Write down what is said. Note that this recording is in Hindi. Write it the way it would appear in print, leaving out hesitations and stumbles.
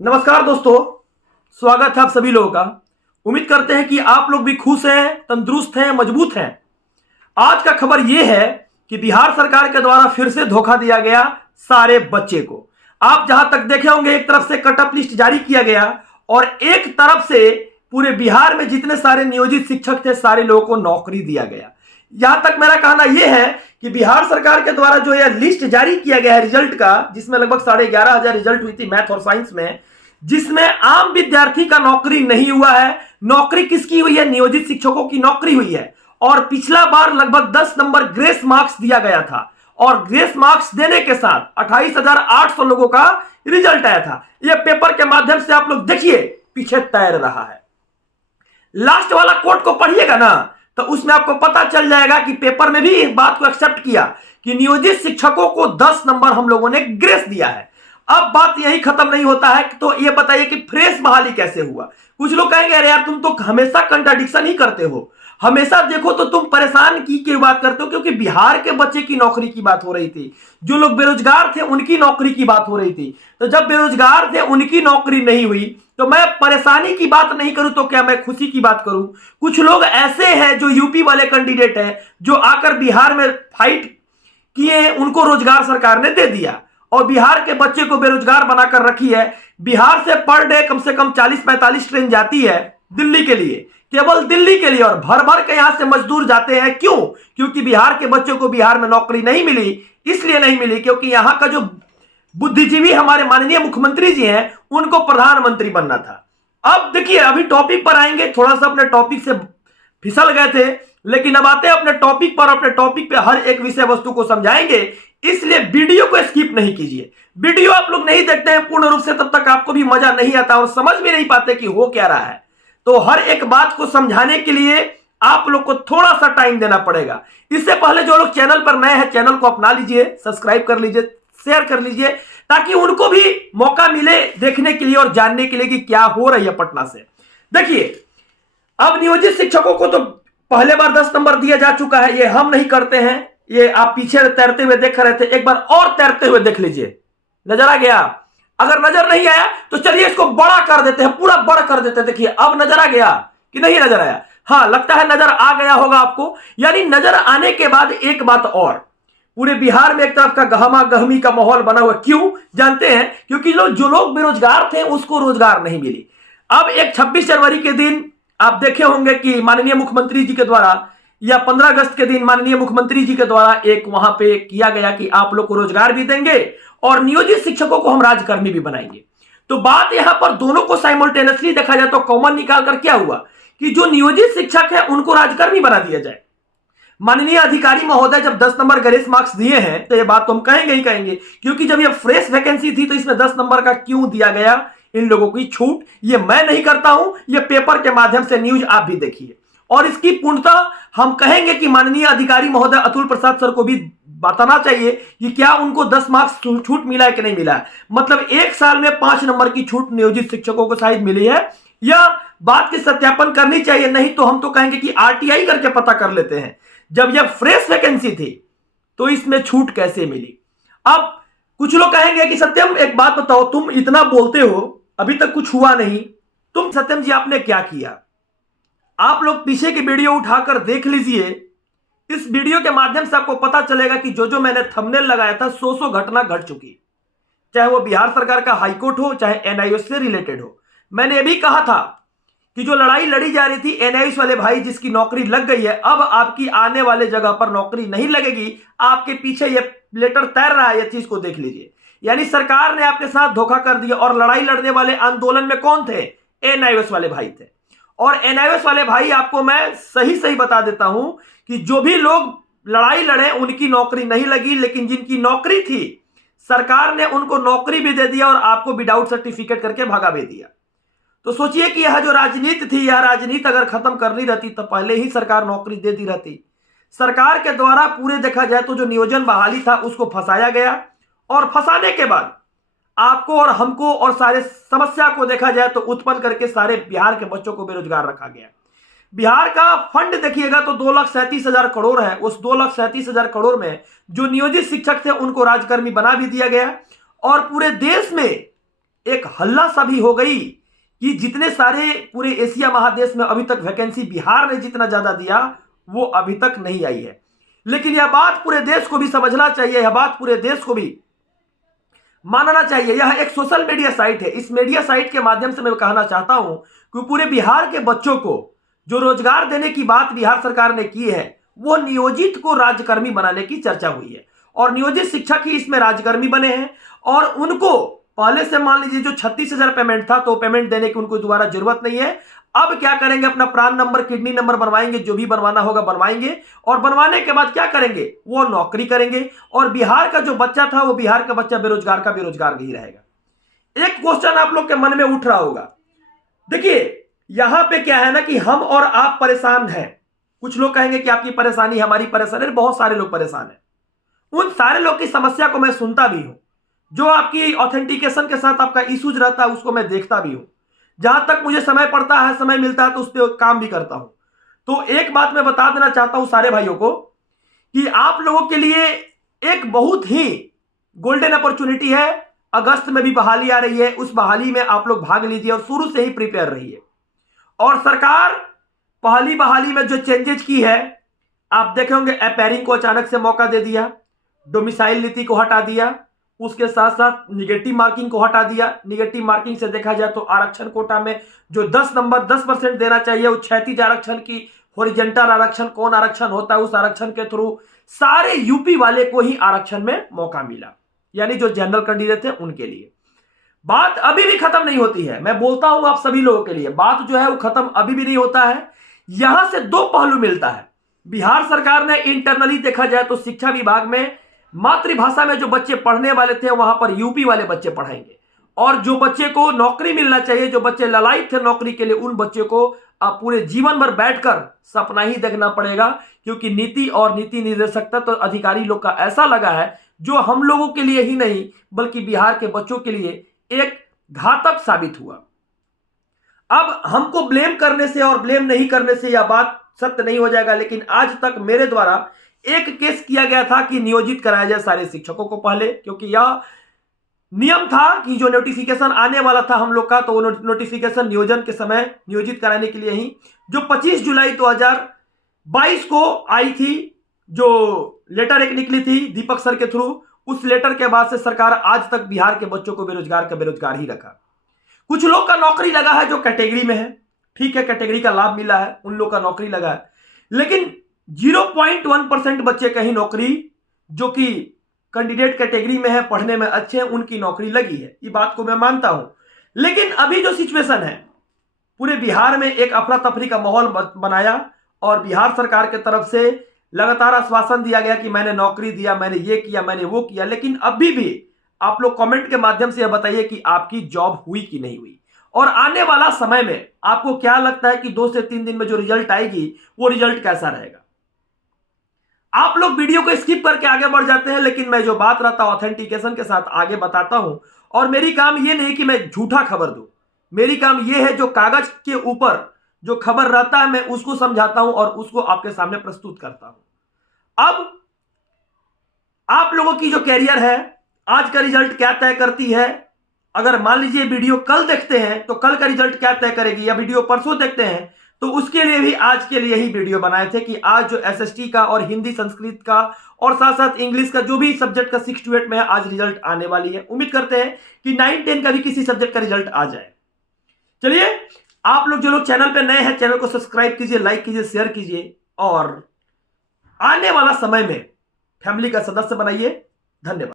नमस्कार दोस्तों, स्वागत है आप सभी लोगों का। उम्मीद करते हैं कि आप लोग भी खुश हैं, तंदुरुस्त हैं, मजबूत हैं। आज का खबर यह है कि बिहार सरकार के द्वारा फिर से धोखा दिया गया सारे बच्चे को। आप जहां तक देखे होंगे, एक तरफ से कटअप लिस्ट जारी किया गया और एक तरफ से पूरे बिहार में जितने सारे नियोजित शिक्षक थे सारे लोगों को नौकरी दिया गया। यहां तक मेरा कहना यह है कि बिहार सरकार के द्वारा जो यह लिस्ट जारी किया गया है रिजल्ट का, जिसमें लगभग 11,500 रिजल्ट हुई थी मैथ और साइंस में, जिसमें आम विद्यार्थी का नौकरी नहीं हुआ है। नौकरी किसकी हुई है? नियोजित शिक्षकों की नौकरी हुई है। और पिछला बार लगभग 10 नंबर ग्रेस मार्क्स दिया गया था और ग्रेस मार्क्स देने के साथ 28,800 लोगों का रिजल्ट आया था। यह पेपर के माध्यम से आप लोग देखिए पीछे तैर रहा है। लास्ट वाला कोट को पढ़िएगा ना, तो उसमें आपको पता चल जाएगा कि पेपर में भी इस बात को एक्सेप्ट किया कि नियोजित शिक्षकों को 10 नंबर हम लोगों ने ग्रेस दिया है। अब बात यही खत्म नहीं होता है, तो ये बताइए कि फ्रेश बहाली कैसे हुआ। कुछ लोग कहेंगे अरे यार तुम तो हमेशा कंट्राडिक्शन ही करते हो, हमेशा देखो तो तुम परेशान की बात करते हो, क्योंकि बिहार के बच्चे की नौकरी की बात हो रही थी, जो लोग बेरोजगार थे उनकी नौकरी की बात हो रही थी। तो जब बेरोजगार थे उनकी नौकरी नहीं हुई तो मैं परेशानी की बात नहीं करूं तो क्या मैं खुशी की बात करूं। कुछ लोग ऐसे हैं जो यूपी वाले कैंडिडेट हैं जो आकर बिहार में फाइट किए, उनको रोजगार सरकार ने दे दिया और बिहार के बच्चे को बेरोजगार बनाकर रखी है। बिहार से पर डे कम से कम 40-45 ट्रेन जाती है दिल्ली के लिए, केवल दिल्ली के लिए, और भर भर के यहां से मजदूर जाते हैं। क्यों? क्योंकि बिहार के बच्चों को बिहार में नौकरी नहीं मिली। इसलिए नहीं मिली क्योंकि यहां का जो बुद्धिजीवी हमारे माननीय मुख्यमंत्री जी हैं उनको प्रधानमंत्री बनना था। अब देखिए, अभी टॉपिक पर आएंगे, थोड़ा सा अपने टॉपिक से फिसल गए थे, लेकिन अब आते हैं अपने टॉपिक पर। अपने टॉपिक पे हर एक विषय वस्तु को समझाएंगे, इसलिए वीडियो को स्किप नहीं कीजिए। वीडियो आप लोग नहीं देखते हैं पूर्ण रूप से, तब तक आपको भी मजा नहीं आता और समझ भी नहीं पाते कि हो क्या रहा है। तो हर एक बात को समझाने के लिए आप लोग को थोड़ा सा टाइम देना पड़ेगा। इससे पहले जो लोग चैनल पर नए हैं, चैनल को अपना लीजिए, सब्सक्राइब कर लीजिए, शेयर कर लीजिए, ताकि उनको भी मौका मिले देखने के लिए और जानने के लिए कि क्या हो रही है पटना से। देखिए, अब नियोजित शिक्षकों को तो पहले बार 10 नंबर दिया जा चुका है, ये हम नहीं करते हैं, ये आप पीछे तैरते हुए देख रहे थे, एक बार और तैरते हुए देख लीजिए। नजर आ गया? अगर नजर नहीं आया तो चलिए इसको बड़ा कर देते हैं, पूरा बड़ा कर देते हैं। देखिए अब नजर आ गया कि नहीं नजर आया? हाँ, लगता है नजर आ गया होगा आपको। यानी नजर आने के बाद एक बात और, पूरे बिहार में एक तरफ का गहमा गहमी का माहौल बना हुआ। क्यों जानते हैं? क्योंकि जो लोग बेरोजगार थे उसको रोजगार नहीं मिली। अब एक 26 जनवरी के दिन आप देखे होंगे कि माननीय मुख्यमंत्री जी के द्वारा, या 15 अगस्त के दिन माननीय मुख्यमंत्री जी के द्वारा एक वहां पे किया गया कि आप लोग को रोजगार भी देंगे और नियोजित शिक्षकों को हम राजकर्मी भी बनाएंगे। तो बात यहां पर दोनों को साइमल्टेनियसली देखा जाए तो कॉमन निकालकर क्या हुआ कि जो नियोजित शिक्षक है उनको राजकर्मी बना दिया जाए। माननीय अधिकारी महोदय जब 10 नंबर ग्रेस मार्क्स दिए हैं तो ये बात तो हम कहेंगे ही कहेंगे, क्योंकि जब ये फ्रेश वैकेंसी थी तो इसमें 10 नंबर का क्यों दिया गया इन लोगों की छूट। ये मैं नहीं करता हूं, ये पेपर के माध्यम से न्यूज आप भी देखिए और इसकी पूर्णतः हम कहेंगे कि माननीय अधिकारी महोदय अतुल प्रसाद सर को भी बताना चाहिए कि क्या उनको 10 मार्क्स छूट मिला है कि नहीं मिला है। मतलब एक साल में 5 नंबर की छूट नियोजित शिक्षकों को शायद मिली है, या बात की सत्यापन करनी चाहिए। नहीं तो हम तो कहेंगे कि आरटीआई करके पता कर लेते हैं, जब यह फ्रेश वैकेंसी थी तो इसमें छूट कैसे मिली। अब कुछ लोग कहेंगे कि सत्यम एक बात बताओ, तुम इतना बोलते हो अभी तक कुछ हुआ नहीं, तुम सत्यम जी आपने क्या किया? आप लोग पीछे की वीडियो उठाकर देख लीजिए। इस वीडियो के माध्यम से आपको पता चलेगा कि जो मैंने थंबनेल लगाया था 100 घटना घट चुकी, चाहे वो बिहार सरकार का हाईकोर्ट हो, चाहे एनआईओ से रिलेटेड हो। मैंने ये भी कहा था कि जो लड़ाई लड़ी जा रही थी एनआईओ वाले भाई जिसकी नौकरी लग गई है, अब आपकी आने वाले जगह पर नौकरी नहीं लगेगी। आपके पीछे ये लेटर तैर रहा है, ये चीज को देख लीजिए। यानी सरकार ने आपके साथ धोखा कर दिया। और लड़ाई लड़ने वाले आंदोलन में कौन थे? एनआईओ वाले भाई थे। और एनआईओ वाले भाई, आपको मैं सही बता देता हूं कि जो भी लोग लड़ाई लड़े उनकी नौकरी नहीं लगी, लेकिन जिनकी नौकरी थी सरकार ने उनको नौकरी भी दे दिया और आपको विदाउट सर्टिफिकेट करके भगा भी दिया। तो सोचिए कि यह जो राजनीति थी, यह राजनीति अगर खत्म करनी रहती तो पहले ही सरकार नौकरी दे दी रहती। सरकार के द्वारा पूरे देखा जाए तो जो नियोजन बहाली था उसको फंसाया गया, और फंसाने के बाद आपको और हमको और सारे समस्या को देखा जाए तो उत्पन्न करके सारे बिहार के बच्चों को बेरोजगार रखा गया। बिहार का फंड देखिएगा तो 2,37,000 करोड़ है। उस 2,37,000 करोड़ में जो नियोजित शिक्षक थे उनको राजकर्मी बना भी दिया गया। और पूरे देश में एक हल्ला सा भी हो गई कि जितने सारे पूरे एशिया महादेश में अभी तक वैकेंसी बिहार ने जितना ज्यादा दिया वो अभी तक नहीं आई है। लेकिन यह बात पूरे देश को भी समझना चाहिए, यह बात पूरे देश को भी मानना चाहिए। यह एक सोशल मीडिया साइट है। इस मीडिया साइट के माध्यम से मैं कहना चाहता हूं कि पूरे बिहार के बच्चों को जो रोजगार देने की बात बिहार सरकार ने की है वो नियोजित को राज्यकर्मी बनाने की चर्चा हुई है और नियोजित शिक्षक ही इसमें राज्यकर्मी बने हैं और उनको पहले से मान लीजिए जो 36,000 पेमेंट था तो पेमेंट देने की उनको दोबारा जरूरत नहीं है। अब क्या करेंगे, अपना प्राण नंबर, किडनी नंबर बनवाएंगे, जो भी बनवाना होगा बनवाएंगे और बनवाने के बाद क्या करेंगे, वो नौकरी करेंगे और बिहार का जो बच्चा था वो बिहार का बच्चा बेरोजगार का बेरोजगार नहीं रहेगा। एक क्वेश्चन आप लोग के मन में उठ रहा होगा, देखिए यहां पे क्या है ना कि हम और आप परेशान हैं। कुछ लोग कहेंगे कि आपकी परेशानी हमारी परेशानी, बहुत सारे लोग परेशान हैं। उन सारे लोग की समस्या को मैं सुनता भी हूं, जो आपकी ऑथेंटिकेशन के साथ आपका इश्यूज रहता है उसको मैं देखता भी हूं। जहां तक मुझे समय पड़ता है, समय मिलता है तो उस पर काम भी करता हूं। तो एक बात मैं बता देना चाहता हूं सारे भाइयों को कि आप लोगों के लिए एक बहुत ही गोल्डन अपॉर्चुनिटी है। अगस्त में भी बहाली आ रही है, उस बहाली में आप लोग भाग लीजिए और शुरू से ही प्रिपेयर रहिए। और सरकार पहली बहाली में जो चेंजेस की है आप देखे होंगे, अपैरिंग को अचानक से मौका दे दिया, डोमिसाइल नीति को हटा दिया, उसके साथ साथ निगेटिव मार्किंग को हटा दिया। निगेटिव मार्किंग से देखा जाए तो आरक्षण कोटा में जो 10% देना चाहिए वो क्षैतिज आरक्षण की हॉरिजॉन्टल आरक्षण, कौन आरक्षण होता है, उस आरक्षण के थ्रू सारे यूपी वाले को ही आरक्षण में मौका मिला, यानी जो जनरल कैंडिडेट थे उनके लिए। बात अभी भी खत्म नहीं होती है, मैं बोलता हूं आप सभी लोगों के लिए, बात जो है वो खत्म अभी भी नहीं होता है। यहां से दो पहलू मिलता है। बिहार सरकार ने इंटरनली देखा जाए तो शिक्षा विभाग में मातृभाषा में जो बच्चे पढ़ने वाले थे वहां पर यूपी वाले बच्चे पढ़ाएंगे और जो बच्चे को नौकरी मिलना चाहिए, जो बच्चे ललायित थे नौकरी के लिए, उन बच्चों को अब पूरे जीवन भर बैठकर सपना ही देखना पड़ेगा, क्योंकि नीति और नीति निर्देशकता तो अधिकारी लोग का ऐसा लगा है जो हम लोगों के लिए ही नहीं बल्कि बिहार के बच्चों के लिए एक घातक साबित हुआ। अब हमको ब्लेम करने से और ब्लेम नहीं करने से यह बात सत्य नहीं हो जाएगा, लेकिन आज तक मेरे द्वारा एक केस किया गया था कि नियोजित कराया जाए सारे शिक्षकों को पहले, क्योंकि यह नियम था कि जो नोटिफिकेशन आने वाला था हम लोग का, तो वो नोटिफिकेशन नियोजन के समय नियोजित कराने के लिए ही जो 25 जुलाई 2022 को आई थी, जो लेटर एक निकली थी दीपक सर के थ्रू, उस लेटर के बाद से सरकार आज तक बिहार के बच्चों को बेरोजगार का बेरोजगार ही रखा। कुछ लोग का नौकरी लगा है जो कैटेगरी में है, ठीक है, कैटेगरी का लाभ मिला है, उन लोग का नौकरी लगा है, लेकिन 0.1% बच्चे कहीं नौकरी जो कि कैंडिडेट कैटेगरी में है, पढ़ने में अच्छे हैं, उनकी नौकरी लगी है। ये बात को मैं मानता हूं। लेकिन अभी जो सिचुएशन है, पूरे बिहार में एक अफरा तफरी का माहौल बनाया और बिहार सरकार की तरफ से लगातार आश्वासन दिया गया कि मैंने नौकरी दिया, मैंने ये किया, मैंने वो किया, लेकिन अभी भी आप लोग कमेंट के माध्यम से यह बताइए कि आपकी जॉब हुई कि नहीं हुई और आने वाला समय में आपको क्या लगता है कि 2 से 3 दिन में जो रिजल्ट आएगी वो रिजल्ट कैसा रहेगा। आप लोग वीडियो को स्किप करके आगे बढ़ जाते हैं, लेकिन मैं जो बात रहता है ऑथेंटिकेशन के साथ आगे बताता हूं। और मेरी काम ये नहीं कि मैं झूठा खबर दूं, मेरी काम ये है जो कागज के ऊपर जो खबर रहता है मैं उसको समझाता हूं और उसको आपके सामने प्रस्तुत करता हूं। अब आप लोगों की जो कैरियर है, आज का रिजल्ट क्या तय करती है। अगर मान लीजिए वीडियो कल देखते हैं तो कल का रिजल्ट क्या तय करेगी, या वीडियो परसों देखते हैं तो उसके लिए भी आज के लिए ही वीडियो बनाए थे कि आज जो एसएसटी का और हिंदी संस्कृत का और साथ साथ इंग्लिश का जो भी सब्जेक्ट का 6 to 8 में है, आज रिजल्ट आने वाली है। उम्मीद करते हैं कि 9-10 का भी किसी सब्जेक्ट का रिजल्ट आ जाए। चलिए, आप लोग जो लोग चैनल पे नए हैं चैनल को सब्सक्राइब कीजिए, लाइक कीजिए, शेयर कीजिए और आने वाला समय में फैमिली का सदस्य बनाइए। धन्यवाद।